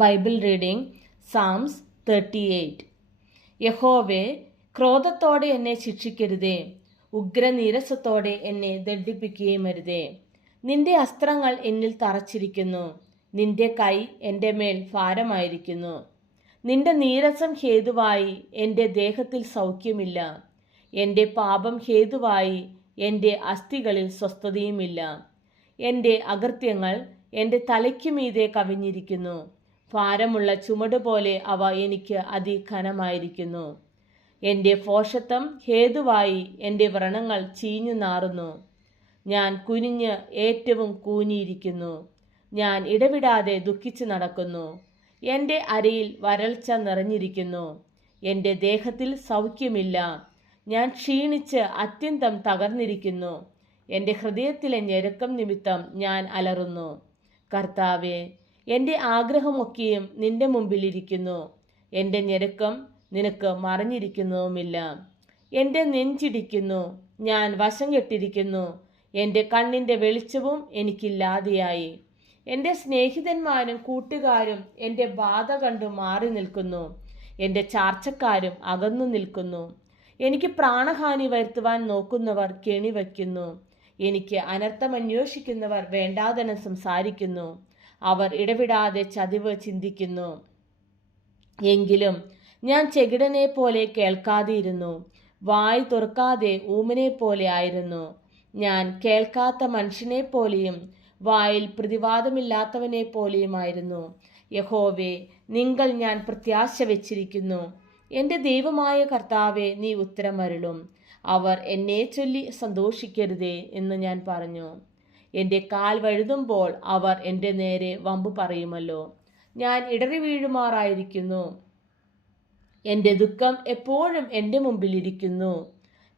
Bible reading സാംസ് 38. യഹോവേ, ക്രോധത്തോടെ എന്നെ ശിക്ഷിക്കരുതേ, ഉഗ്രനീരസത്തോടെ എന്നെ ദണ്ഡിപ്പിക്കുകയും അരുതേ. നിന്റെ അസ്ത്രങ്ങൾ എന്നിൽ തറച്ചിരിക്കുന്നു, നിന്റെ കൈ എൻ്റെ മേൽ ഭാരമായിരിക്കുന്നു. നിന്റെ നീരസം ഹേതുവായി എൻ്റെ ദേഹത്തിൽ സൗഖ്യമില്ല, എൻ്റെ പാപം ഹേതുവായി എൻ്റെ അസ്ഥികളിൽ സ്വസ്ഥതയുമില്ല. എൻ്റെ അകൃത്യങ്ങൾ എൻ്റെ തലയ്ക്കു മീതെ കവിഞ്ഞിരിക്കുന്നു, ഭാരമുള്ള ചുമട് പോലെ അവ എനിക്ക് അതിഘനമായിരിക്കുന്നു. എൻ്റെ ഭോഷത്വം ഹേതുവായി എൻ്റെ വ്രണങ്ങൾ ചീഞ്ഞു നാറുന്നു. ഞാൻ കുനിഞ്ഞ് ഏറ്റവും കൂനിയിരിക്കുന്നു, ഞാൻ ഇടവിടാതെ ദുഃഖിച്ചു നടക്കുന്നു. എൻ്റെ അരയിൽ വരൾച്ച നിറഞ്ഞിരിക്കുന്നു, എൻ്റെ ദേഹത്തിൽ സൗഖ്യമില്ല. ഞാൻ ക്ഷീണിച്ച് അത്യന്തം തകർന്നിരിക്കുന്നു, എൻ്റെ ഹൃദയത്തിലെ ഞെരുക്കം നിമിത്തം ഞാൻ അലറുന്നു. കർത്താവേ, എൻ്റെ ആഗ്രഹമൊക്കെയും നിന്റെ മുമ്പിലിരിക്കുന്നു, എൻ്റെ ഞെരുക്കം നിനക്ക് മറഞ്ഞിരിക്കുന്നതുമില്ല. എൻ്റെ നെഞ്ചിടിക്കുന്നു, ഞാൻ വശം കെട്ടിരിക്കുന്നു, എൻ്റെ കണ്ണിൻ്റെ വെളിച്ചവും എനിക്കില്ലാതെയായി. എൻ്റെ സ്നേഹിതന്മാരും കൂട്ടുകാരും എൻ്റെ ബാധ കണ്ടു മാറി നിൽക്കുന്നു, എൻ്റെ ചാർച്ചക്കാരും അകന്നു നിൽക്കുന്നു. എനിക്ക് പ്രാണഹാനി വരുത്തുവാൻ നോക്കുന്നവർ കെണി വയ്ക്കുന്നു, എനിക്ക് അനർത്ഥമന്വേഷിക്കുന്നവർ വേണ്ടാതനം സംസാരിക്കുന്നു. അവർ ഇടവിടാതെ ചതിവ് ചിന്തിക്കുന്നു. എങ്കിലും ഞാൻ ചെകിടനെ പോലെ കേൾക്കാതെയിരുന്നു, വായ് തുറക്കാതെ ഊമനെ പോലെ ആയിരുന്നു. ഞാൻ കേൾക്കാത്ത മനുഷ്യനെ പോലെയും വായിൽ പ്രതിവാദമില്ലാത്തവനെ പോലെയുമായിരുന്നു. യഹോവേ, നിങ്ങൾ ഞാൻ പ്രത്യാശ വെച്ചിരിക്കുന്നു. എൻ്റെ ദൈവമായ കർത്താവെ, നീ ഉത്തരമരുളും. അവർ എന്നെ ചൊല്ലി സന്തോഷിക്കരുതേ എന്ന് ഞാൻ പറഞ്ഞു. എൻ്റെ കാൽ വഴുതുമ്പോൾ അവർ എൻ്റെ നേരെ വമ്പു പറയുമല്ലോ. ഞാൻ ഇടറി വീഴുമാറായിരിക്കുന്നു, എൻ്റെ ദുഃഖം എപ്പോഴും എൻ്റെ മുമ്പിലിരിക്കുന്നു.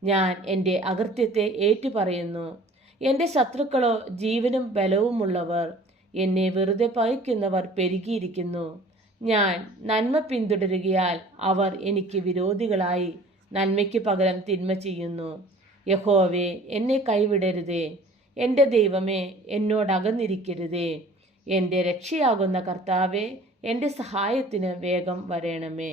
ഞാൻ എൻ്റെ അകൃത്യത്തെ ഏറ്റുപറയുന്നു. എൻ്റെ ശത്രുക്കളോ ജീവനും ബലവുമുള്ളവർ, എന്നെ വെറുതെ പകയ്ക്കുന്നവർ പെരുകിയിരിക്കുന്നു. ഞാൻ നന്മ പിന്തുടരുകയാൽ അവർ എനിക്ക് വിരോധികളായി നന്മയ്ക്ക് പകരം തിന്മ ചെയ്യുന്നു. യഹോവേ, എന്നെ കൈവിടരുതേ, എൻ്റെ ദൈവമേ, എന്നോടകന്നിരിക്കരുതേ. എൻ്റെ രക്ഷയാകുന്ന കർത്താവേ, എൻ്റെ സഹായത്തിന് വേഗം വരേണമേ.